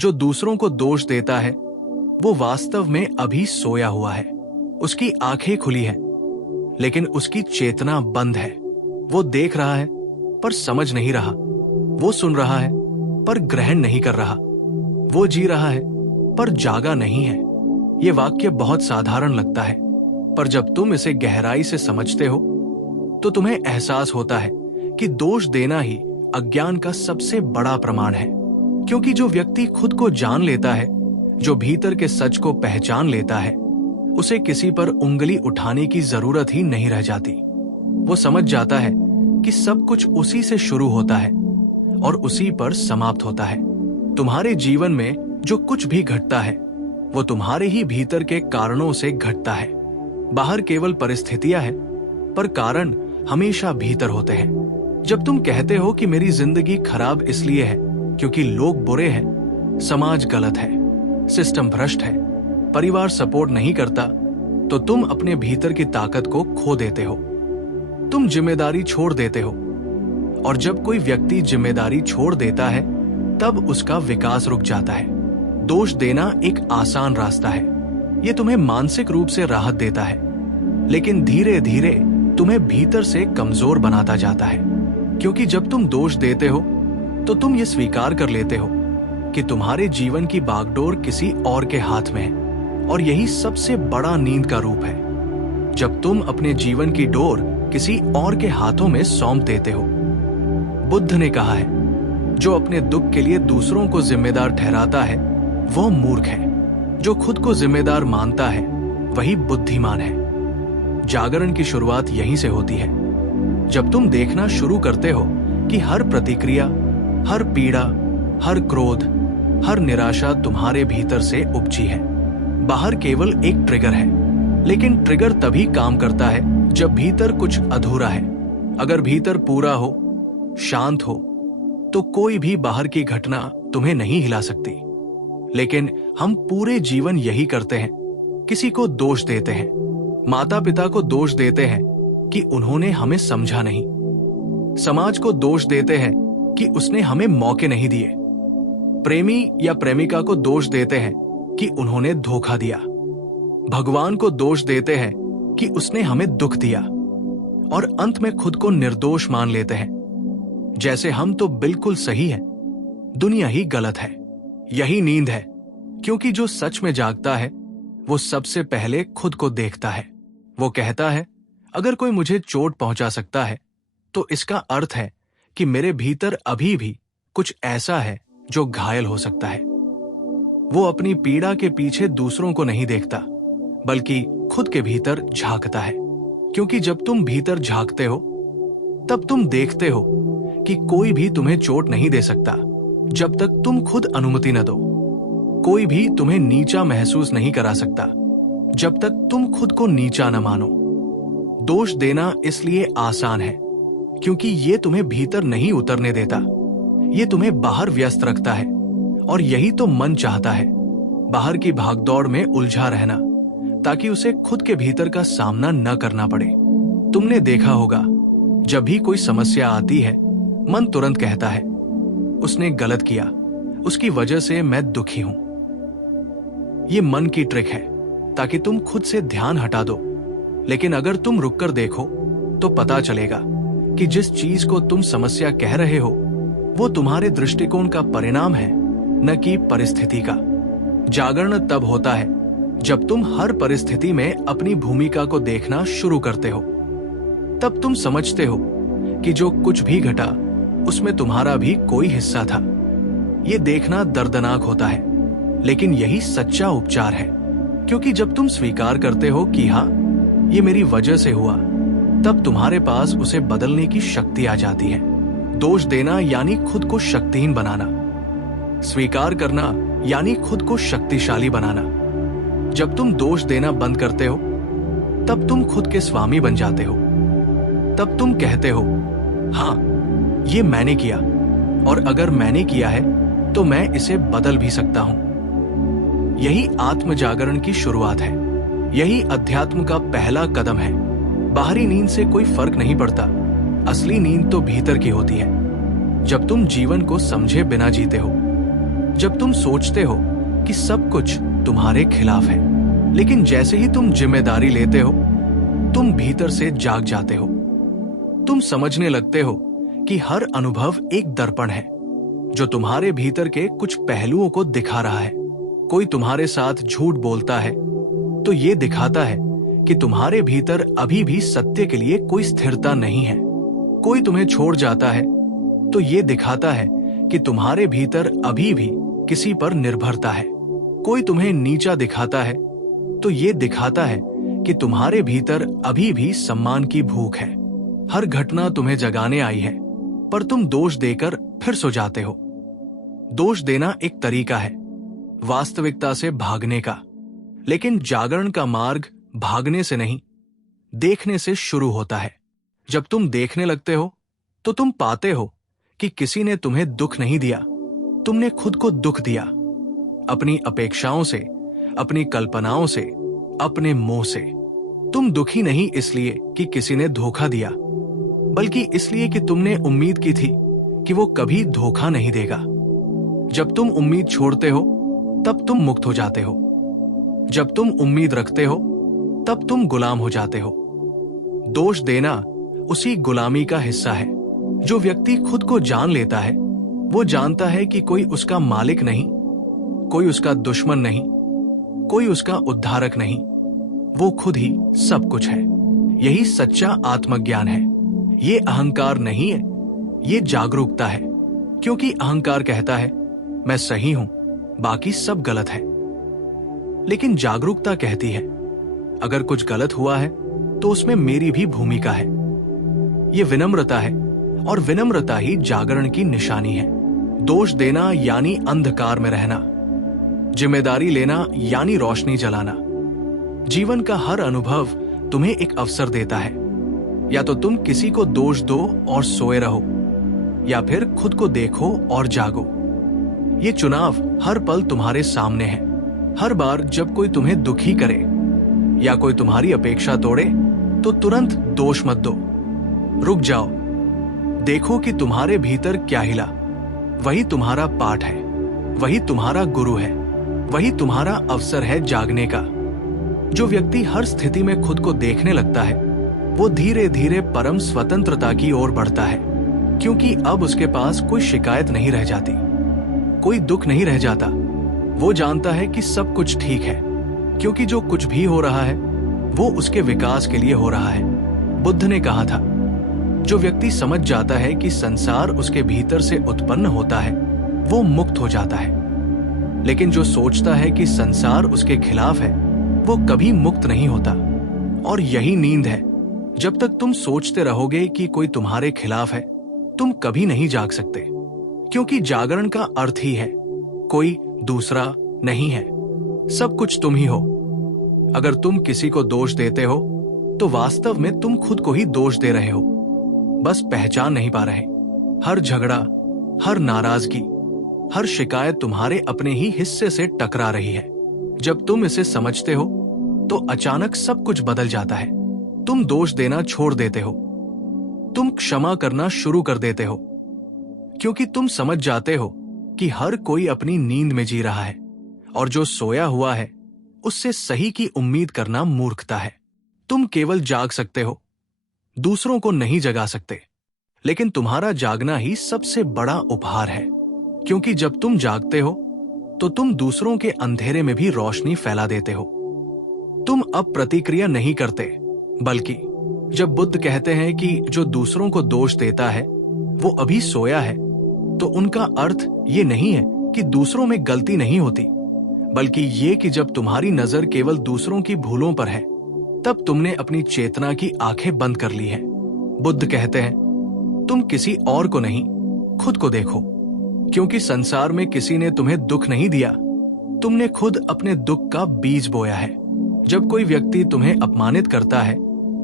जो दूसरों को दोष देता है वो वास्तव में अभी सोया हुआ है। उसकी आंखें खुली हैं, लेकिन उसकी चेतना बंद है। वो देख रहा है पर समझ नहीं रहा, वो सुन रहा है पर ग्रहण नहीं कर रहा, वो जी रहा है पर जागा नहीं है। ये वाक्य बहुत साधारण लगता है, पर जब तुम इसे गहराई से समझते हो तो तुम्हें एहसास होता है कि दोष देना ही अज्ञान का सबसे बड़ा प्रमाण है। क्योंकि जो व्यक्ति खुद को जान लेता है, जो भीतर के सच को पहचान लेता है, उसे किसी पर उंगली उठाने की जरूरत ही नहीं रह जाती। वो समझ जाता है कि सब कुछ उसी से शुरू होता है और उसी पर समाप्त होता है। तुम्हारे जीवन में जो कुछ भी घटता है वो तुम्हारे ही भीतर के कारणों से घटता है। बाहर केवल परिस्थितियां हैं, पर कारण हमेशा भीतर होते हैं। जब तुम कहते हो कि मेरी जिंदगी खराब इसलिए है क्योंकि लोग बुरे हैं, समाज गलत है, सिस्टम भ्रष्ट है, परिवार सपोर्ट नहीं करता, तो तुम अपने भीतर की ताकत को खो देते हो। तुम जिम्मेदारी छोड़ देते हो, और जब कोई व्यक्ति जिम्मेदारी छोड़ देता है तब उसका विकास रुक जाता है। दोष देना एक आसान रास्ता है। ये तुम्हें मानसिक रूप से राहत देता है, लेकिन धीरे धीरे तुम्हें भीतर से कमजोर बनाता जाता है। क्योंकि जब तुम दोष देते हो तो तुम ये स्वीकार कर लेते हो कि तुम्हारे जीवन की बागडोर किसी और के हाथ में है, और यही सबसे बड़ा नींद का रूप है। जब तुम अपने जीवन की डोर किसी और के हाथों में सौंप देते हो। बुद्ध ने कहा है, जो अपने दुख के लिए दूसरों को जिम्मेदार ठहराता है वो मूर्ख है, जो खुद को जिम्मेदार मानता है वही बुद्धिमान है। जागरण की शुरुआत यहीं से होती है, जब तुम देखना शुरू करते हो कि हर प्रतिक्रिया, हर पीड़ा, हर क्रोध, हर निराशा तुम्हारे भीतर से उपजी है। बाहर केवल एक ट्रिगर है, लेकिन ट्रिगर तभी काम करता है जब भीतर कुछ अधूरा है। अगर भीतर पूरा हो, शांत हो, तो कोई भी बाहर की घटना तुम्हें नहीं हिला सकती। लेकिन हम पूरे जीवन यही करते हैं, किसी को दोष देते हैं। माता पिता को दोष देते हैं कि उन्होंने हमें समझा नहीं, समाज को दोष देते हैं कि उसने हमें मौके नहीं दिए, प्रेमी या प्रेमिका को दोष देते हैं कि उन्होंने धोखा दिया, भगवान को दोष देते हैं कि उसने हमें दुख दिया, और अंत में खुद को निर्दोष मान लेते हैं, जैसे हम तो बिल्कुल सही हैं, दुनिया ही गलत है। यही नींद है, क्योंकि जो सच में जागता है वो सबसे पहले खुद को देखता है। वो कहता है, अगर कोई मुझे चोट पहुंचा सकता है तो इसका अर्थ है कि मेरे भीतर अभी भी कुछ ऐसा है जो घायल हो सकता है। वो अपनी पीड़ा के पीछे दूसरों को नहीं देखता, बल्कि खुद के भीतर झांकता है। क्योंकि जब तुम भीतर झांकते हो तब तुम देखते हो कि कोई भी तुम्हें चोट नहीं दे सकता जब तक तुम खुद अनुमति न दो। कोई भी तुम्हें नीचा महसूस नहीं करा सकता जब तक तुम खुद को नीचा न मानो। दोष देना इसलिए आसान है क्योंकि ये तुम्हें भीतर नहीं उतरने देता, ये तुम्हें बाहर व्यस्त रखता है, और यही तो मन चाहता है, बाहर की भागदौड़ में उलझा रहना, ताकि उसे खुद के भीतर का सामना न करना पड़े। तुमने देखा होगा, जब भी कोई समस्या आती है मन तुरंत कहता है, उसने गलत किया, उसकी वजह से मैं दुखी हूं। ये मन की ट्रिक है ताकि तुम खुद से ध्यान हटा दो। लेकिन अगर तुम रुककर देखो तो पता चलेगा कि जिस चीज को तुम समस्या कह रहे हो वो तुम्हारे दृष्टिकोण का परिणाम है, न कि परिस्थिति का। जागरण तब होता है जब तुम हर परिस्थिति में अपनी भूमिका को देखना शुरू करते हो। तब तुम समझते हो कि जो कुछ भी घटा उसमें तुम्हारा भी कोई हिस्सा था। ये देखना दर्दनाक होता है, लेकिन यही सच्चा उपचार है। क्योंकि जब तुम स्वीकार करते हो कि हाँ, ये मेरी वजह से हुआ, तब तुम्हारे पास उसे बदलने की शक्ति आ जाती है। दोष देना यानी खुद को शक्तिहीन बनाना, स्वीकार करना यानी खुद को शक्तिशाली बनाना। जब तुम दोष देना बंद करते हो तब तुम खुद के स्वामी बन जाते हो। तब तुम कहते हो, हाँ, ये मैंने किया, और अगर मैंने किया है तो मैं इसे बदल भी सकता हूं। यही आत्म जागरण की शुरुआत है, यही अध्यात्म का पहला कदम है। बाहरी नींद से कोई फर्क नहीं पड़ता, असली नींद तो भीतर की होती है। जब तुम जीवन को समझे बिना जीते हो, जब तुम सोचते हो कि सब कुछ तुम्हारे खिलाफ है, लेकिन जैसे ही तुम जिम्मेदारी लेते हो, तुम भीतर से जाग जाते हो। तुम समझने लगते हो कि हर अनुभव एक दर्पण है जो तुम्हारे भीतर के कुछ पहलुओं को दिखा रहा है। कोई तुम्हारे साथ झूठ बोलता है तो ये दिखाता है कि तुम्हारे भीतर अभी भी सत्य के लिए कोई स्थिरता नहीं है। कोई तुम्हें छोड़ जाता है तो ये दिखाता है कि तुम्हारे भीतर अभी भी किसी पर निर्भरता है। कोई तुम्हें नीचा दिखाता है तो ये दिखाता है कि तुम्हारे भीतर अभी भी सम्मान की भूख है। हर घटना तुम्हें जगाने आई है, पर तुम दोष देकर फिर सो जाते हो। दोष देना एक तरीका है वास्तविकता से भागने का, लेकिन जागरण का मार्ग भागने से नहीं, देखने से शुरू होता है। जब तुम देखने लगते हो तो तुम पाते हो कि किसी ने तुम्हें दुख नहीं दिया, तुमने खुद को दुख दिया। अपनी अपेक्षाओं से, अपनी कल्पनाओं से, अपने मोह से। तुम दुखी नहीं इसलिए कि किसी ने धोखा दिया, बल्कि इसलिए कि तुमने उम्मीद की थी कि वो कभी धोखा नहीं देगा। जब तुम उम्मीद छोड़ते हो तब तुम मुक्त हो जाते हो। जब तुम उम्मीद रखते हो तब तुम गुलाम हो जाते हो। दोष देना उसी गुलामी का हिस्सा है। जो व्यक्ति खुद को जान लेता है वो जानता है कि कोई उसका मालिक नहीं, कोई उसका दुश्मन नहीं, कोई उसका उद्धारक नहीं, वो खुद ही सब कुछ है। यही सच्चा आत्मज्ञान है। ये अहंकार नहीं है, ये जागरूकता है। क्योंकि अहंकार कहता है मैं सही हूं, बाकी सब गलत है। लेकिन जागरूकता कहती है अगर कुछ गलत हुआ है तो उसमें मेरी भी भूमिका है। ये विनम्रता है, और विनम्रता ही जागरण की निशानी है। दोष देना यानी अंधकार में रहना, जिम्मेदारी लेना यानी रोशनी जलाना। जीवन का हर अनुभव तुम्हें एक अवसर देता है। या तो तुम किसी को दोष दो और सोए रहो, या फिर खुद को देखो और जागो। ये चुनाव हर पल तुम्हारे सामने है। हर बार जब कोई तुम्हें दुखी करे या कोई तुम्हारी अपेक्षा तोड़े तो तुरंत दोष मत दो। रुक जाओ, देखो कि तुम्हारे भीतर क्या हिला। वही तुम्हारा पाठ है, वही तुम्हारा गुरु है, वही तुम्हारा अवसर है जागने का। जो व्यक्ति हर स्थिति में खुद को देखने लगता है वो धीरे धीरे परम स्वतंत्रता की ओर बढ़ता है, क्योंकि अब उसके पास कोई शिकायत नहीं रह जाती, कोई दुख नहीं रह जाता। वो जानता है कि सब कुछ ठीक है, क्योंकि जो कुछ भी हो रहा है वो उसके विकास के लिए हो रहा है। बुद्ध ने कहा था, जो व्यक्ति समझ जाता है कि संसार उसके भीतर से उत्पन्न होता है वो मुक्त हो जाता है, लेकिन जो सोचता है कि संसार उसके खिलाफ है वो कभी मुक्त नहीं होता। और यही नींद है। जब तक तुम सोचते रहोगे कि कोई तुम्हारे खिलाफ है तुम कभी नहीं जाग सकते, क्योंकि जागरण का अर्थ ही है कोई दूसरा नहीं है, सब कुछ तुम ही हो। अगर तुम किसी को दोष देते हो तो वास्तव में तुम खुद को ही दोष दे रहे हो, बस पहचान नहीं पा रहे। हर झगड़ा, हर नाराजगी, हर शिकायत तुम्हारे अपने ही हिस्से से टकरा रही है। जब तुम इसे समझते हो तो अचानक सब कुछ बदल जाता है। तुम दोष देना छोड़ देते हो, तुम क्षमा करना शुरू कर देते हो, क्योंकि तुम समझ जाते हो कि हर कोई अपनी नींद में जी रहा है, और जो सोया हुआ है उससे सही की उम्मीद करना मूर्खता है। तुम केवल जाग सकते हो, दूसरों को नहीं जगा सकते, लेकिन तुम्हारा जागना ही सबसे बड़ा उपहार है। क्योंकि जब तुम जागते हो तो तुम दूसरों के अंधेरे में भी रोशनी फैला देते हो। तुम अब प्रतिक्रिया नहीं करते, बल्कि जब बुद्ध कहते हैं कि जो दूसरों को दोष देता है वो अभी सोया है, तो उनका अर्थ ये नहीं है कि दूसरों में गलती नहीं होती, बल्कि ये कि जब तुम्हारी नजर केवल दूसरों की भूलों पर है तब तुमने अपनी चेतना की आंखें बंद कर ली हैं। बुद्ध कहते हैं, तुम किसी और को नहीं, खुद को देखो, क्योंकि संसार में किसी ने तुम्हें दुख नहीं दिया, तुमने खुद अपने दुख का बीज बोया है। जब कोई व्यक्ति तुम्हें अपमानित करता है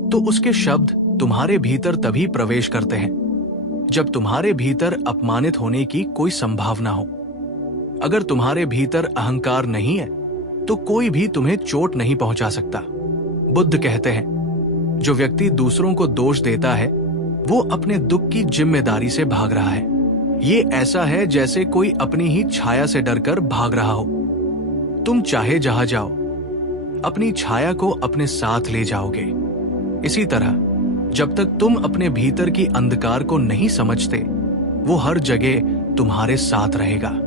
तो उसके शब्द तुम्हारे भीतर तभी प्रवेश करते हैं जब तुम्हारे भीतर अपमानित होने की कोई संभावना हो। अगर तुम्हारे भीतर अहंकार नहीं है तो कोई भी तुम्हें चोट नहीं पहुंचा सकता। बुद्ध कहते हैं, जो व्यक्ति दूसरों को दोष देता है वो अपने दुख की जिम्मेदारी से भाग रहा है, ये ऐसा है जैसे कोई अपनी ही छाया से डरकर भाग रहा हो। तुम चाहे जहां जाओ, अपनी छाया को अपने साथ ले जाओगे। इसी तरह जब तक तुम अपने भीतर की अंधकार को नहीं समझते, वो हर जगह तुम्हारे साथ रहेगा।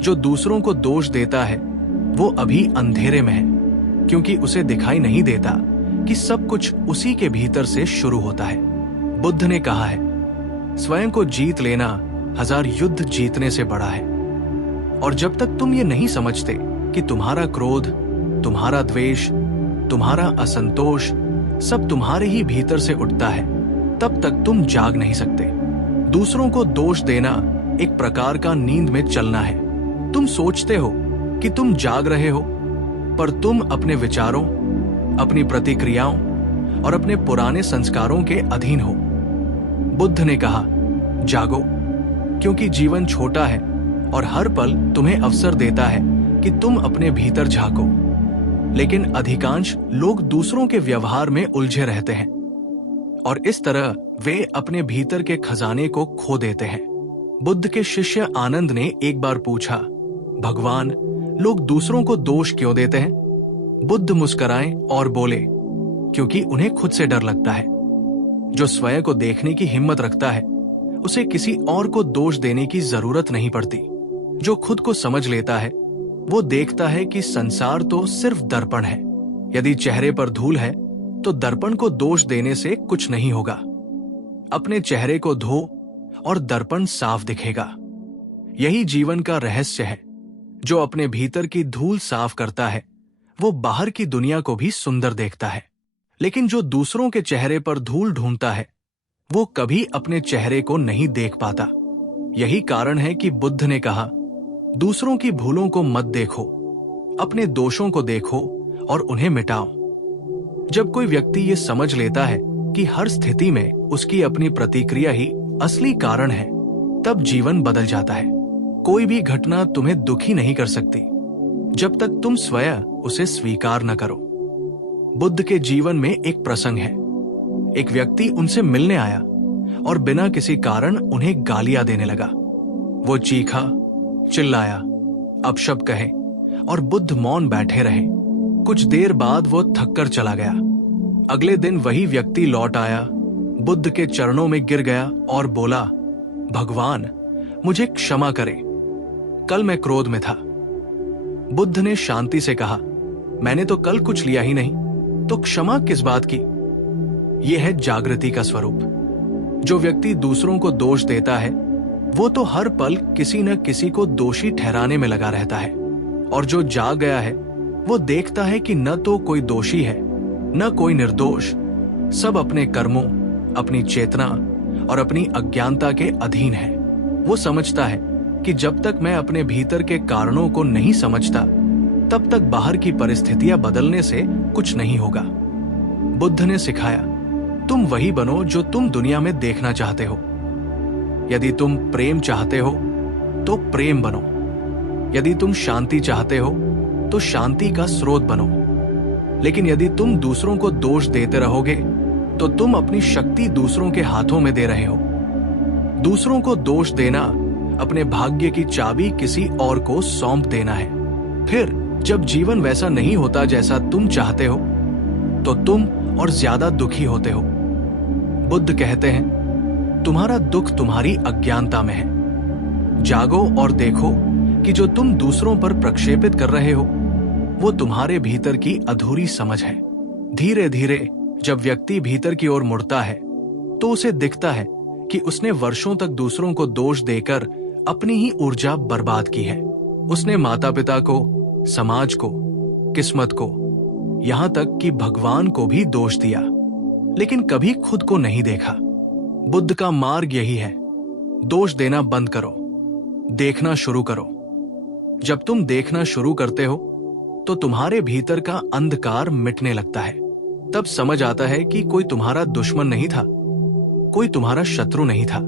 जो दूसरों को दोष देता है वो अभी अंधेरे में है, क्योंकि उसे दिखाई नहीं देता कि सब कुछ उसी के भीतर से शुरू होता है। बुद्ध ने कहा है, स्वयं को जीत लेना 1000 युद्ध जीतने से बड़ा है। और जब तक तुम ये नहीं समझते कि तुम्हारा क्रोध, तुम्हारा द्वेष, तुम्हारा असंतोष सब तुम्हारे ही भीतर से उठता है, तब तक तुम जाग नहीं सकते। दूसरों को दोष देना एक प्रकार का नींद में चलना है। तुम सोचते हो कि तुम जाग रहे हो, पर तुम अपने विचारों, अपनी प्रतिक्रियाओं और अपने पुराने संस्कारों के अधीन हो। बुद्ध ने कहा, जागो, क्योंकि जीवन छोटा है और हर पल तुम्हें अवसर देता है कि तुम अपने भीतर झांको। लेकिन अधिकांश लोग दूसरों के व्यवहार में उलझे रहते हैं और इस तरह वे अपने भीतर के खजाने को खो देते हैं। बुद्ध के शिष्य आनंद ने एक बार पूछा, भगवान, लोग दूसरों को दोष क्यों देते हैं? बुद्ध मुस्कुराए और बोले, क्योंकि उन्हें खुद से डर लगता है। जो स्वयं को देखने की हिम्मत रखता है, उसे किसी और को दोष देने की जरूरत नहीं पड़ती। जो खुद को समझ लेता है, वो देखता है कि संसार तो सिर्फ दर्पण है। यदि चेहरे पर धूल है, तो दर्पण को दोष देने से कुछ नहीं होगा। अपने चेहरे को धो और दर्पण साफ दिखेगा। यही जीवन का रहस्य है। जो अपने भीतर की धूल साफ करता है, वो बाहर की दुनिया को भी सुंदर देखता है। लेकिन जो दूसरों के चेहरे पर धूल ढूंढता है, वो कभी अपने चेहरे को नहीं देख पाता। यही कारण है कि बुद्ध ने कहा, दूसरों की भूलों को मत देखो, अपने दोषों को देखो और उन्हें मिटाओ। जब कोई व्यक्ति ये समझ लेता है कि हर स्थिति में उसकी अपनी प्रतिक्रिया ही असली कारण है, तब जीवन बदल जाता है। कोई भी घटना तुम्हें दुखी नहीं कर सकती जब तक तुम स्वयं उसे स्वीकार न करो। बुद्ध के जीवन में एक प्रसंग है। एक व्यक्ति उनसे मिलने आया और बिना किसी कारण उन्हें गालियां देने लगा। वो चीखा, चिल्लाया, अपशब्द कहे और बुद्ध मौन बैठे रहे। कुछ देर बाद वो थककर चला गया। अगले दिन वही व्यक्ति लौट आया, बुद्ध के चरणों में गिर गया और बोला, भगवान, मुझे क्षमा करें, कल मैं क्रोध में था। बुद्ध ने शांति से कहा, मैंने तो कल कुछ लिया ही नहीं, तो क्षमा किस बात की? यह है जागृति का स्वरूप। जो व्यक्ति दूसरों को दोष देता है, वो तो हर पल किसी न किसी को दोषी ठहराने में लगा रहता है। और जो जाग गया है, वो देखता है कि न तो कोई दोषी है, न कोई निर्दोष। सब अपने कर्मों, अपनी चेतना और अपनी अज्ञानता के अधीन है। वो समझता है कि जब तक मैं अपने भीतर के कारणों को नहीं समझता, तब तक बाहर की परिस्थितियां बदलने से कुछ नहीं होगा। बुद्ध ने सिखाया, तुम वही बनो जो तुम दुनिया में देखना चाहते हो। यदि तुम प्रेम चाहते हो तो प्रेम बनो। यदि तुम शांति चाहते हो तो शांति का स्रोत बनो। लेकिन यदि तुम दूसरों को दोष देते रहोगे, तो तुम अपनी शक्ति दूसरों के हाथों में दे रहे हो। दूसरों को दोष देना अपने भाग्य की चाबी किसी और को सौंप देना है। फिर जब जीवन वैसा नहीं होता जैसा तुम चाहते हो, तो तुम और ज्यादा दुखी होते हो। बुद्ध कहते हैं, तुम्हारा दुख तुम्हारी अज्ञानता में है। जागो और देखो कि जो तुम दूसरों पर प्रक्षेपित कर रहे हो, वो तुम्हारे भीतर की अधूरी समझ है। धीरे धीरे जब व्यक्ति भीतर की ओर मुड़ता है, तो उसे दिखता है कि उसने वर्षों तक दूसरों को दोष देकर अपनी ही ऊर्जा बर्बाद की है। उसने माता पिता को, समाज को, किस्मत को, यहां तक कि भगवान को भी दोष दिया, लेकिन कभी खुद को नहीं देखा। बुद्ध का मार्ग यही है, दोष देना बंद करो, देखना शुरू करो। जब तुम देखना शुरू करते हो, तो तुम्हारे भीतर का अंधकार मिटने लगता है। तब समझ आता है कि कोई तुम्हारा दुश्मन नहीं था, कोई तुम्हारा शत्रु नहीं था।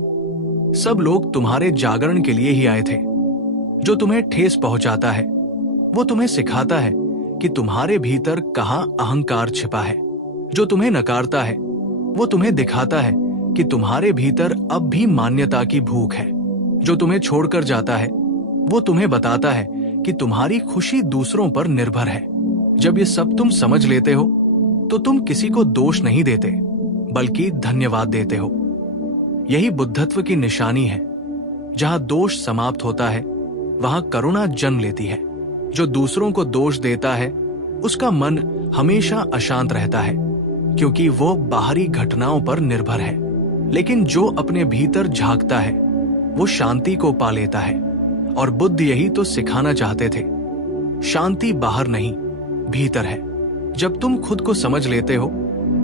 सब लोग तुम्हारे जागरण के लिए ही आए थे। जो तुम्हें ठेस पहुंचाता है, वो तुम्हें सिखाता है कि तुम्हारे भीतर कहां अहंकार छिपा है। जो तुम्हें नकारता है, वो तुम्हें दिखाता है कि तुम्हारे भीतर अब भी मान्यता की भूख है। जो तुम्हें छोड़कर जाता है वो तुम्हें बताता है कि तुम्हारी खुशी दूसरों पर निर्भर है। जब ये सब तुम समझ लेते हो तो तुम किसी को दोष नहीं देते बल्कि धन्यवाद देते हो। यही बुद्धत्व की निशानी है। जहां दोष समाप्त होता है वहां करुणा जन्म लेती है। जो दूसरों को दोष देता है उसका मन हमेशा अशांत रहता है क्योंकि वो बाहरी घटनाओं पर निर्भर है। लेकिन जो अपने भीतर झांकता है वो शांति को पा लेता है। और बुद्ध यही तो सिखाना चाहते थे। शांति बाहर नहीं, भीतर है। जब तुम खुद को समझ लेते हो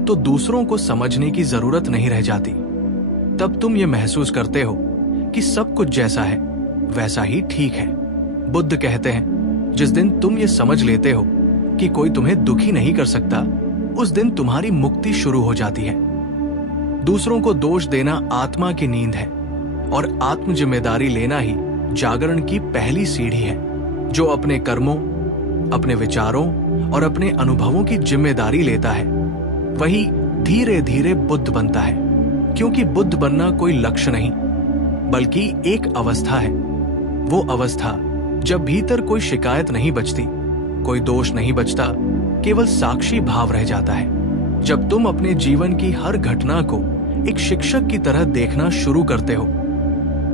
तो दूसरों को समझने की जरूरत नहीं रह जाती। तब तुम ये महसूस करते हो कि सब कुछ जैसा है वैसा ही ठीक है। बुद्ध कहते हैं, जिस दिन तुम ये समझ लेते हो कि कोई तुम्हें दुखी नहीं कर सकता, उस दिन तुम्हारी मुक्ति शुरू हो जाती है। दूसरों को दोष देना आत्मा की नींद है और आत्म जिम्मेदारी लेना ही जागरण की पहली सीढ़ी है। जो अपने कर्मों, अपने विचारों और अपने अनुभवों की जिम्मेदारी लेता है वही धीरे धीरे बुद्ध बनता है। क्योंकि बुद्ध बनना कोई लक्ष्य नहीं बल्कि एक अवस्था है। वो अवस्था जब भीतर कोई शिकायत नहीं बचती, कोई दोष नहीं बचता, केवल साक्षी भाव रह जाता है। जब तुम अपने जीवन की हर घटना को एक शिक्षक की तरह देखना शुरू करते हो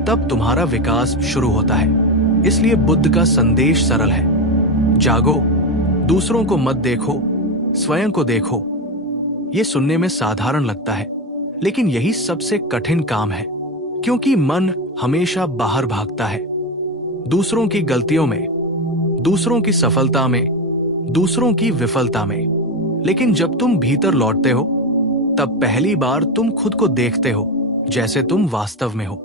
तब तुम्हारा विकास शुरू होता है। इसलिए बुद्ध का संदेश सरल है, जागो, दूसरों को मत देखो, स्वयं को देखो। ये सुनने में साधारण लगता है लेकिन यही सबसे कठिन काम है क्योंकि मन हमेशा बाहर भागता है, दूसरों की गलतियों में, दूसरों की सफलता में, दूसरों की विफलता में। लेकिन जब तुम भीतर लौटते हो तब पहली बार तुम खुद को देखते हो जैसे तुम वास्तव में हो।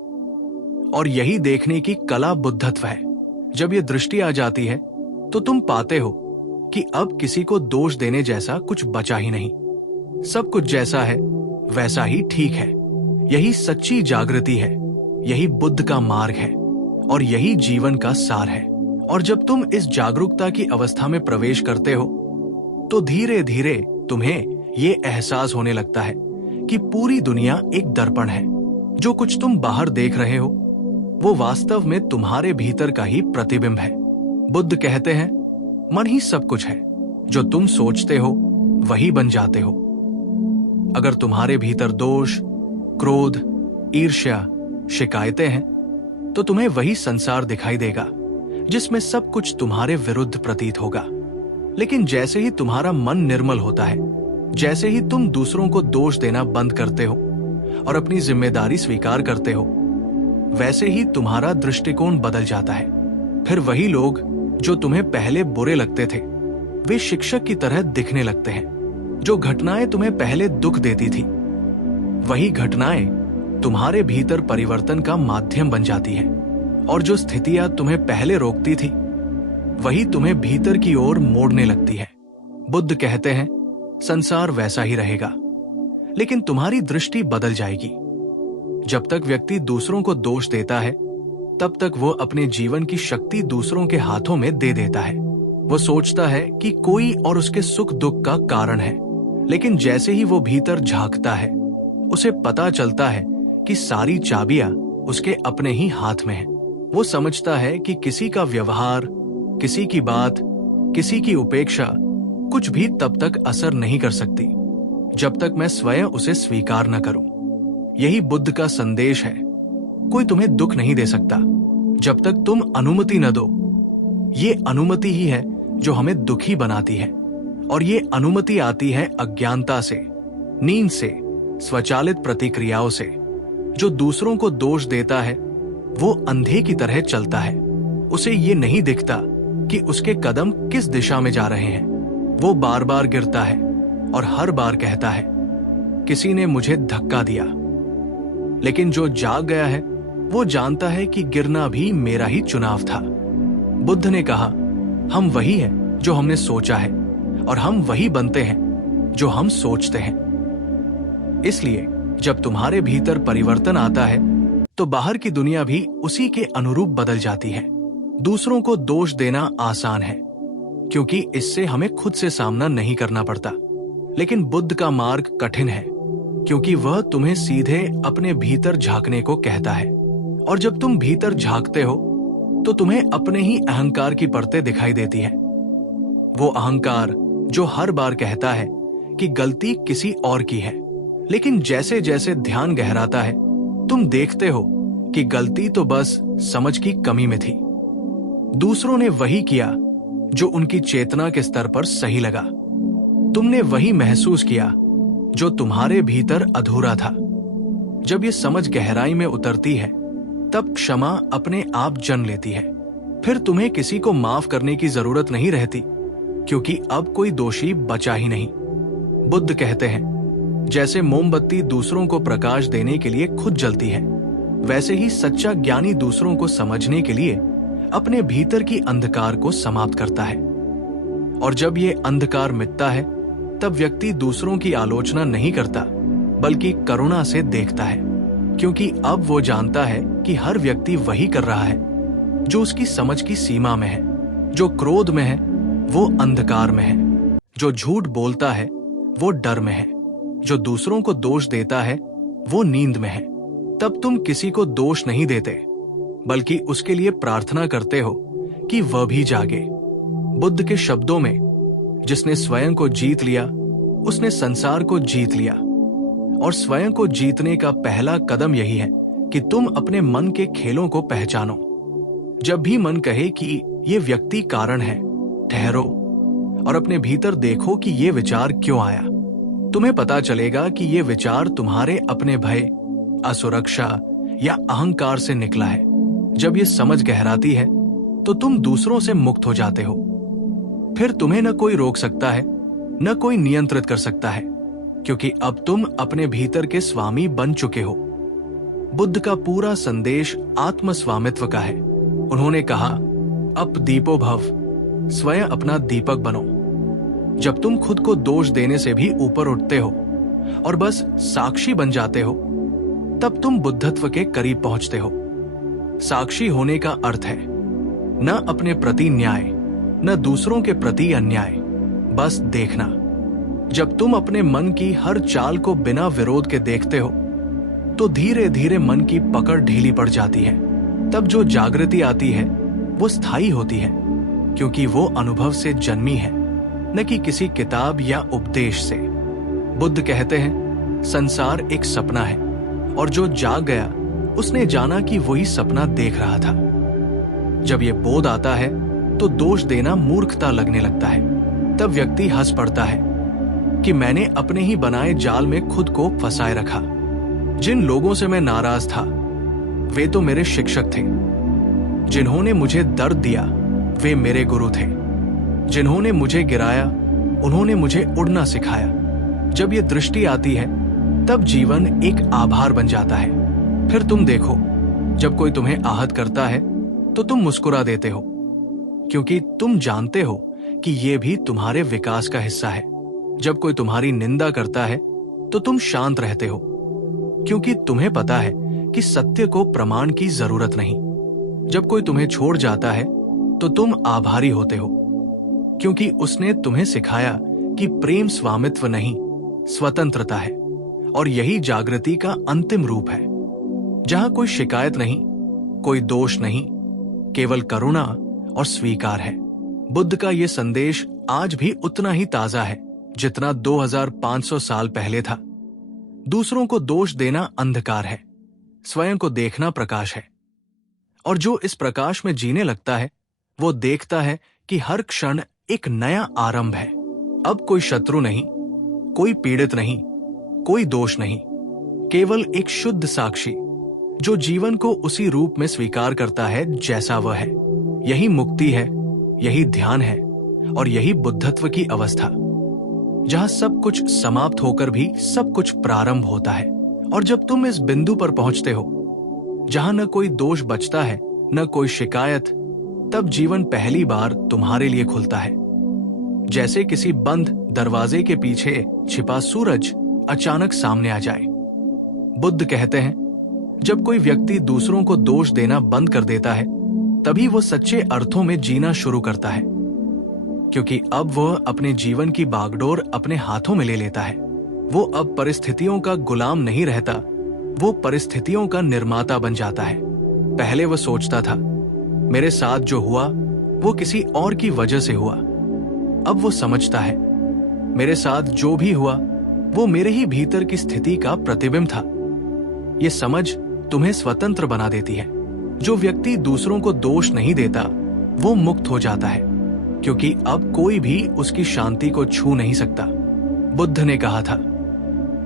और यही देखने की कला बुद्धत्व है। जब ये दृष्टि आ जाती है तो तुम पाते हो कि अब किसी को दोष देने जैसा कुछ बचा ही नहीं। सब कुछ जैसा है वैसा ही ठीक है। यही सच्ची जागृति है, यही बुद्ध का मार्ग है और यही जीवन का सार है। और जब तुम इस जागरूकता की अवस्था में प्रवेश करते हो तो धीरे धीरे तुम्हें ये एहसास होने लगता है कि पूरी दुनिया एक दर्पण है। जो कुछ तुम बाहर देख रहे हो वो वास्तव में तुम्हारे भीतर का ही प्रतिबिंब है। बुद्ध कहते हैं, मन ही सब कुछ है। जो तुम सोचते हो वही बन जाते हो। अगर तुम्हारे भीतर दोष, क्रोध, ईर्ष्या, शिकायतें हैं तो तुम्हें वही संसार दिखाई देगा जिसमें सब कुछ तुम्हारे विरुद्ध प्रतीत होगा। लेकिन जैसे ही तुम्हारा मन निर्मल होता है, जैसे ही तुम दूसरों को दोष देना बंद करते हो और अपनी जिम्मेदारी स्वीकार करते हो, वैसे ही तुम्हारा दृष्टिकोण बदल जाता है। फिर वही लोग जो तुम्हें पहले बुरे लगते थे वे शिक्षक की तरह दिखने लगते हैं। जो घटनाएं तुम्हें पहले दुख देती थी वही घटनाएं तुम्हारे भीतर परिवर्तन का माध्यम बन जाती हैं। और जो स्थितियां तुम्हें पहले रोकती थी वही तुम्हें भीतर की ओर मोड़ने लगती है। बुद्ध कहते हैं, संसार वैसा ही रहेगा लेकिन तुम्हारी दृष्टि बदल जाएगी। जब तक व्यक्ति दूसरों को दोष देता है तब तक वो अपने जीवन की शक्ति दूसरों के हाथों में दे देता है। वो सोचता है कि कोई और उसके सुख दुख का कारण है। लेकिन जैसे ही वो भीतर झांकता है उसे पता चलता है कि सारी चाबियां उसके अपने ही हाथ में हैं। वो समझता है कि किसी का व्यवहार, किसी की बात, किसी की उपेक्षा कुछ भी तब तक असर नहीं कर सकती जब तक मैं स्वयं उसे स्वीकार न करूं। यही बुद्ध का संदेश है। कोई तुम्हें दुख नहीं दे सकता जब तक तुम अनुमति न दो। ये अनुमति ही है जो हमें दुखी बनाती है और ये अनुमति आती है अज्ञानता से, नींद से, स्वचालित प्रतिक्रियाओं से। जो दूसरों को दोष देता है वो अंधे की तरह चलता है। उसे ये नहीं दिखता कि उसके कदम किस दिशा में जा रहे हैं। वो बार बार गिरता है और हर बार कहता है, किसी ने मुझे धक्का दिया। लेकिन जो जाग गया है वो जानता है कि गिरना भी मेरा ही चुनाव था। बुद्ध ने कहा, हम वही हैं जो हमने सोचा है और हम वही बनते हैं जो हम सोचते हैं। इसलिए जब तुम्हारे भीतर परिवर्तन आता है तो बाहर की दुनिया भी उसी के अनुरूप बदल जाती है। दूसरों को दोष देना आसान है क्योंकि इससे हमें खुद से सामना नहीं करना पड़ता। लेकिन बुद्ध का मार्ग कठिन है क्योंकि वह तुम्हें सीधे अपने भीतर झांकने को कहता है और जब तुम भीतर झांकते हो तो तुम्हें अपने ही अहंकार की परतें दिखाई देती है। वो अहंकार जो हर बार कहता है कि गलती किसी और की है, लेकिन जैसे जैसे ध्यान गहराता है तुम देखते हो कि गलती तो बस समझ की कमी में थी। दूसरों ने वही किया जो उनकी चेतना के स्तर पर सही लगा। तुमने वही महसूस किया जो तुम्हारे भीतर अधूरा था। जब ये समझ गहराई में उतरती है तब क्षमा अपने आप जन्म लेती है। फिर तुम्हें किसी को माफ करने की जरूरत नहीं रहती, क्योंकि अब कोई दोषी बचा ही नहीं। बुद्ध कहते हैं, जैसे मोमबत्ती दूसरों को प्रकाश देने के लिए खुद जलती है, वैसे ही सच्चा ज्ञानी दूसरों को समझने के लिए अपने भीतर की अंधकार को समाप्त करता है। और जब ये अंधकार मिटता है तब व्यक्ति दूसरों की आलोचना नहीं करता, बल्कि करुणा से देखता है, क्योंकि अब वो जानता है कि हर व्यक्ति वही कर रहा है जो उसकी समझ की सीमा में है। जो क्रोध में है वो अंधकार में है, जो झूठ बोलता है वो डर में है, जो दूसरों को दोष देता है वो नींद में है। तब तुम किसी को दोष नहीं देते, बल्कि उसके लिए प्रार्थना करते हो कि वह भी जागे। बुद्ध के शब्दों में, जिसने स्वयं को जीत लिया उसने संसार को जीत लिया। और स्वयं को जीतने का पहला कदम यही है कि तुम अपने मन के खेलों को पहचानो। जब भी मन कहे कि ये व्यक्ति कारण है, ठहरो और अपने भीतर देखो कि ये विचार क्यों आया। तुम्हें पता चलेगा कि ये विचार तुम्हारे अपने भय, असुरक्षा या अहंकार से निकला है। जब ये समझ गहराती है तो तुम दूसरों से मुक्त हो जाते हो। फिर तुम्हें न कोई रोक सकता है, न कोई नियंत्रित कर सकता है, क्योंकि अब तुम अपने भीतर के स्वामी बन चुके हो। बुद्ध का पूरा संदेश आत्म स्वामित्व का है। उन्होंने कहा, अप दीपो भव, स्वयं अपना दीपक बनो। जब तुम खुद को दोष देने से भी ऊपर उठते हो और बस साक्षी बन जाते हो, तब तुम बुद्धत्व के करीब पहुंचते हो। साक्षी होने का अर्थ है न अपने प्रति न्याय, न दूसरों के प्रति अन्याय, बस देखना। जब तुम अपने मन की हर चाल को बिना विरोध के देखते हो तो धीरे धीरे मन की पकड़ ढीली पड़ जाती है। तब जो जागृति आती है वो स्थायी होती है, क्योंकि वो अनुभव से जन्मी है, न कि किसी किताब या उपदेश से। बुद्ध कहते हैं, संसार एक सपना है और जो जाग गया उसने जाना कि वही सपना देख रहा था। जब ये बोध आता है तो दोष देना मूर्खता लगने लगता है। तब व्यक्ति हंस पड़ता है कि मैंने अपने ही बनाए जाल में खुद को फंसाए रखा। जिन लोगों से मैं नाराज था वे तो मेरे शिक्षक थे। जिन्होंने मुझे दर्द दिया वे मेरे गुरु थे। जिन्होंने मुझे गिराया उन्होंने मुझे उड़ना सिखाया। जब ये दृष्टि आती है तब जीवन एक आभार बन जाता है। फिर तुम देखो, जब कोई तुम्हें आहत करता है तो तुम मुस्कुरा देते हो, क्योंकि तुम जानते हो कि ये भी तुम्हारे विकास का हिस्सा है। जब कोई तुम्हारी निंदा करता है तो तुम शांत रहते हो, क्योंकि तुम्हें पता है कि सत्य को प्रमाण की जरूरत नहीं। जब कोई तुम्हें छोड़ जाता है तो तुम आभारी होते हो, क्योंकि उसने तुम्हें सिखाया कि प्रेम स्वामित्व नहीं, स्वतंत्रता है। और यही जागृति का अंतिम रूप है, जहां कोई शिकायत नहीं, कोई दोष नहीं, केवल करुणा और स्वीकार है। बुद्ध का यह संदेश आज भी उतना ही ताजा है जितना 2500 साल पहले था। दूसरों को दोष देना अंधकार है, स्वयं को देखना प्रकाश है। और जो इस प्रकाश में जीने लगता है वो देखता है कि हर क्षण एक नया आरंभ है। अब कोई शत्रु नहीं, कोई पीड़ित नहीं, कोई दोष नहीं, केवल एक शुद्ध साक्षी जो जीवन को उसी रूप में स्वीकार करता है जैसा वह है। यही मुक्ति है, यही ध्यान है और यही बुद्धत्व की अवस्था, जहां सब कुछ समाप्त होकर भी सब कुछ प्रारंभ होता है। और जब तुम इस बिंदु पर पहुंचते हो जहां न कोई दोष बचता है, न कोई शिकायत, तब जीवन पहली बार तुम्हारे लिए खुलता है। जैसे किसी बंद दरवाजे के पीछे छिपा सूरज अचानक सामने आ जाए। बुद्ध कहते हैं, जब कोई व्यक्ति दूसरों को दोष देना बंद कर देता है तभी वो सच्चे अर्थों में जीना शुरू करता है, क्योंकि अब वह अपने जीवन की बागडोर अपने हाथों में ले लेता है। वो अब परिस्थितियों का गुलाम नहीं रहता, वो परिस्थितियों का निर्माता बन जाता है। पहले वह सोचता था, मेरे साथ जो हुआ वो किसी और की वजह से हुआ। अब वो समझता है, मेरे साथ जो भी हुआ वो मेरे ही भीतर की स्थिति का प्रतिबिंब था। ये समझ तुम्हें स्वतंत्र बना देती है। जो व्यक्ति दूसरों को दोष नहीं देता वो मुक्त हो जाता है, क्योंकि अब कोई भी उसकी शांति को छू नहीं सकता। बुद्ध ने कहा था,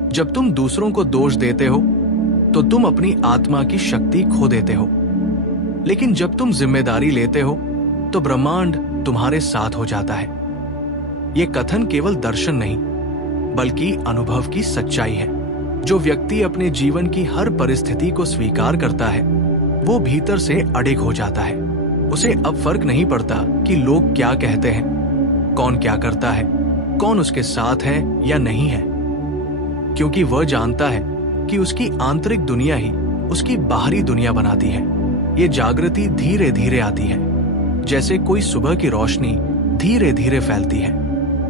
जब तुम दूसरों को दोष देते हो तो तुम अपनी आत्मा की शक्ति खो देते हो, लेकिन जब तुम जिम्मेदारी लेते हो तो ब्रह्मांड तुम्हारे साथ हो जाता है। ये कथन केवल दर्शन नहीं बल्कि अनुभव की सच्चाई है। जो व्यक्ति अपने जीवन की हर परिस्थिति को स्वीकार करता है वो भीतर से अडिग हो जाता है। उसे अब फर्क नहीं पड़ता कि लोग क्या कहते हैं, कौन क्या करता है, कौन उसके साथ है या नहीं है, क्योंकि वह जानता है कि उसकी आंतरिक दुनिया ही उसकी बाहरी दुनिया बनाती है। ये जागृति धीरे धीरे आती है, जैसे कोई सुबह की रोशनी धीरे धीरे फैलती है।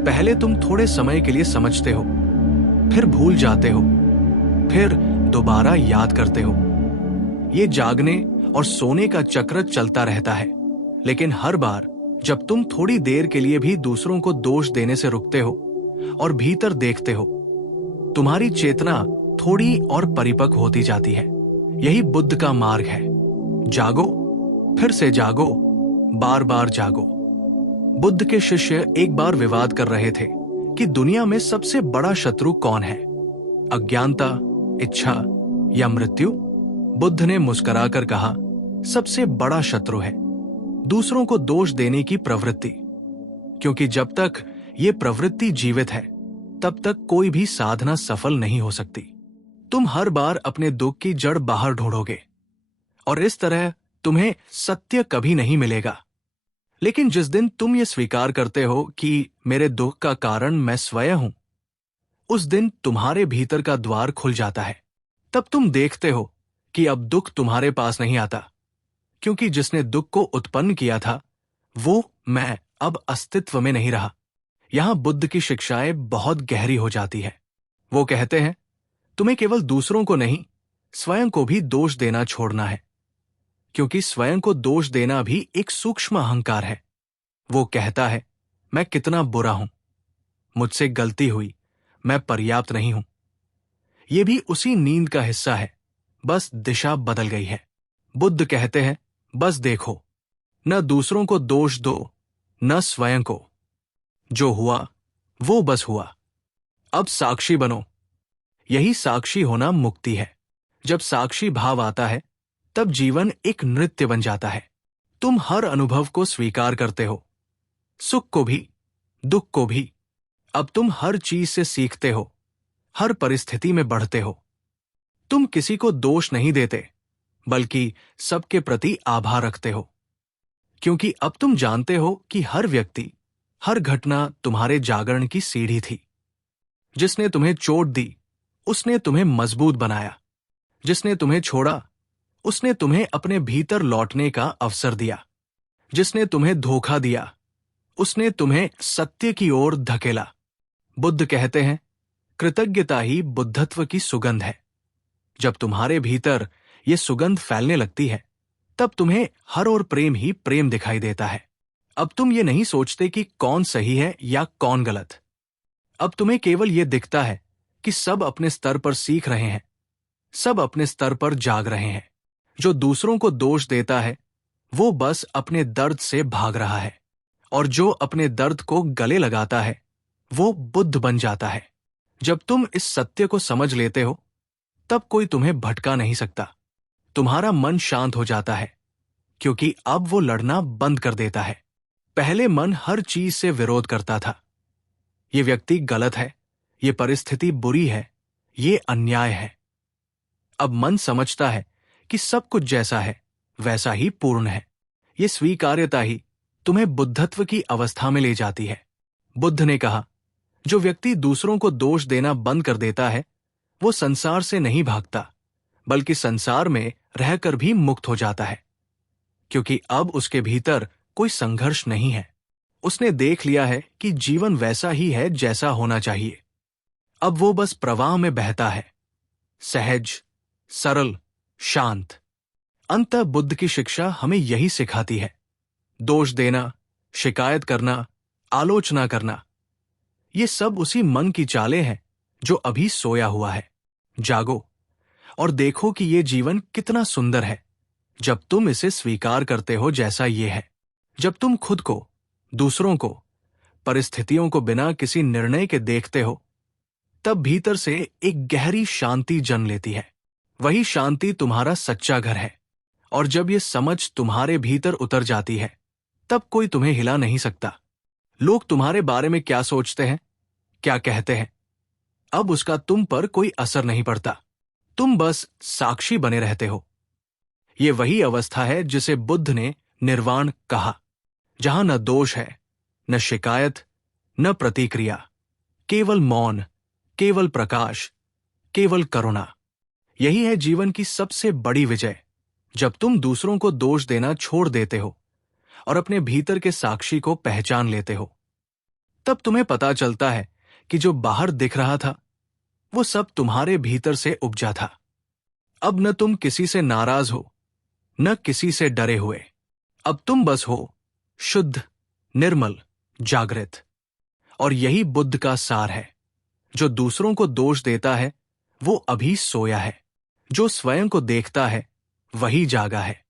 पहले तुम थोड़े समय के लिए समझते हो, फिर भूल जाते हो, फिर दोबारा याद करते हो। ये जागने और सोने का चक्र चलता रहता है, लेकिन हर बार जब तुम थोड़ी देर के लिए भी दूसरों को दोष देने से रुकते हो और भीतर देखते हो, तुम्हारी चेतना थोड़ी और परिपक्व होती जाती है। यही बुद्ध का मार्ग है। जागो, फिर से जागो, बार बार जागो। बुद्ध के शिष्य एक बार विवाद कर रहे थे कि दुनिया में सबसे बड़ा शत्रु कौन है, अज्ञानता, इच्छा या मृत्यु। बुद्ध ने मुस्कुराकर कहा, सबसे बड़ा शत्रु है दूसरों को दोष देने की प्रवृत्ति, क्योंकि जब तक ये प्रवृत्ति जीवित है तब तक कोई भी साधना सफल नहीं हो सकती। तुम हर बार अपने दुख की जड़ बाहर ढूंढोगे और इस तरह तुम्हें सत्य कभी नहीं मिलेगा। लेकिन जिस दिन तुम ये स्वीकार करते हो कि मेरे दुख का कारण मैं स्वयं हूं, उस दिन तुम्हारे भीतर का द्वार खुल जाता है। तब तुम देखते हो कि अब दुख तुम्हारे पास नहीं आता, क्योंकि जिसने दुख को उत्पन्न किया था वो मैं अब अस्तित्व में नहीं रहा। यहां बुद्ध की शिक्षाएं बहुत गहरी हो जाती है। वो कहते हैं, तुम्हें केवल दूसरों को नहीं, स्वयं को भी दोष देना छोड़ना है, क्योंकि स्वयं को दोष देना भी एक सूक्ष्म अहंकार है। वो कहता है, मैं कितना बुरा हूं, मुझसे गलती हुई, मैं पर्याप्त नहीं हूं। यह भी उसी नींद का हिस्सा है, बस दिशा बदल गई है। बुद्ध कहते हैं, बस देखो, न दूसरों को दोष दो, न स्वयं को। जो हुआ वो बस हुआ। अब साक्षी बनो। यही साक्षी होना मुक्ति है। जब साक्षी भाव आता है तब जीवन एक नृत्य बन जाता है। तुम हर अनुभव को स्वीकार करते हो, सुख को भी, दुख को भी। अब तुम हर चीज से सीखते हो, हर परिस्थिति में बढ़ते हो। तुम किसी को दोष नहीं देते, बल्कि सबके प्रति आभार रखते हो, क्योंकि अब तुम जानते हो कि हर व्यक्ति, हर घटना तुम्हारे जागरण की सीढ़ी थी। जिसने तुम्हें चोट दी उसने तुम्हें मजबूत बनाया, जिसने तुम्हें छोड़ा उसने तुम्हें अपने भीतर लौटने का अवसर दिया, जिसने तुम्हें धोखा दिया उसने तुम्हें सत्य की ओर धकेला। बुद्ध कहते हैं, कृतज्ञता ही बुद्धत्व की सुगंध है। जब तुम्हारे भीतर ये सुगंध फैलने लगती है तब तुम्हें हर ओर प्रेम ही प्रेम दिखाई देता है। अब तुम ये नहीं सोचते कि कौन सही है या कौन गलत। अब तुम्हें केवल ये दिखता है कि सब अपने स्तर पर सीख रहे हैं, सब अपने स्तर पर जाग रहे हैं। जो दूसरों को दोष देता है वो बस अपने दर्द से भाग रहा है, और जो अपने दर्द को गले लगाता है वो बुद्ध बन जाता है। जब तुम इस सत्य को समझ लेते हो तब कोई तुम्हें भटका नहीं सकता। तुम्हारा मन शांत हो जाता है, क्योंकि अब वो लड़ना बंद कर देता है। पहले मन हर चीज से विरोध करता था। ये व्यक्ति गलत है, ये परिस्थिति बुरी है, ये अन्याय है। अब मन समझता है कि सब कुछ जैसा है वैसा ही पूर्ण है। ये स्वीकार्यता ही तुम्हें बुद्धत्व की अवस्था में ले जाती है। बुद्ध ने कहा, जो व्यक्ति दूसरों को दोष देना बंद कर देता है वो संसार से नहीं भागता, बल्कि संसार में रहकर भी मुक्त हो जाता है, क्योंकि अब उसके भीतर कोई संघर्ष नहीं है। उसने देख लिया है कि जीवन वैसा ही है जैसा होना चाहिए। अब वो बस प्रवाह में बहता है, सहज, सरल, शांत। अंततः बुद्ध की शिक्षा हमें यही सिखाती है। दोष देना, शिकायत करना, आलोचना करना, ये सब उसी मन की चालें हैं जो अभी सोया हुआ है। जागो और देखो कि ये जीवन कितना सुंदर है जब तुम इसे स्वीकार करते हो जैसा ये है। जब तुम खुद को, दूसरों को, परिस्थितियों को बिना किसी निर्णय के देखते हो, तब भीतर से एक गहरी शांति जन्म लेती है। वही शांति तुम्हारा सच्चा घर है। और जब ये समझ तुम्हारे भीतर उतर जाती है, तब कोई तुम्हें हिला नहीं सकता। लोग तुम्हारे बारे में क्या सोचते हैं, क्या कहते हैं, अब उसका तुम पर कोई असर नहीं पड़ता। तुम बस साक्षी बने रहते हो। ये वही अवस्था है जिसे बुद्ध ने निर्वाण कहा, जहां न दोष है, न शिकायत, न प्रतिक्रिया, केवल मौन, केवल प्रकाश, केवल करुणा। यही है जीवन की सबसे बड़ी विजय। जब तुम दूसरों को दोष देना छोड़ देते हो और अपने भीतर के साक्षी को पहचान लेते हो, तब तुम्हें पता चलता है कि जो बाहर दिख रहा था वो सब तुम्हारे भीतर से उपजा था। अब न तुम किसी से नाराज हो, न किसी से डरे हुए। अब तुम बस हो शुद्ध, निर्मल, जागृत। और यही बुद्ध का सार है। जो दूसरों को दोष देता है वो अभी सोया है। जो स्वयं को देखता है वही जागा है।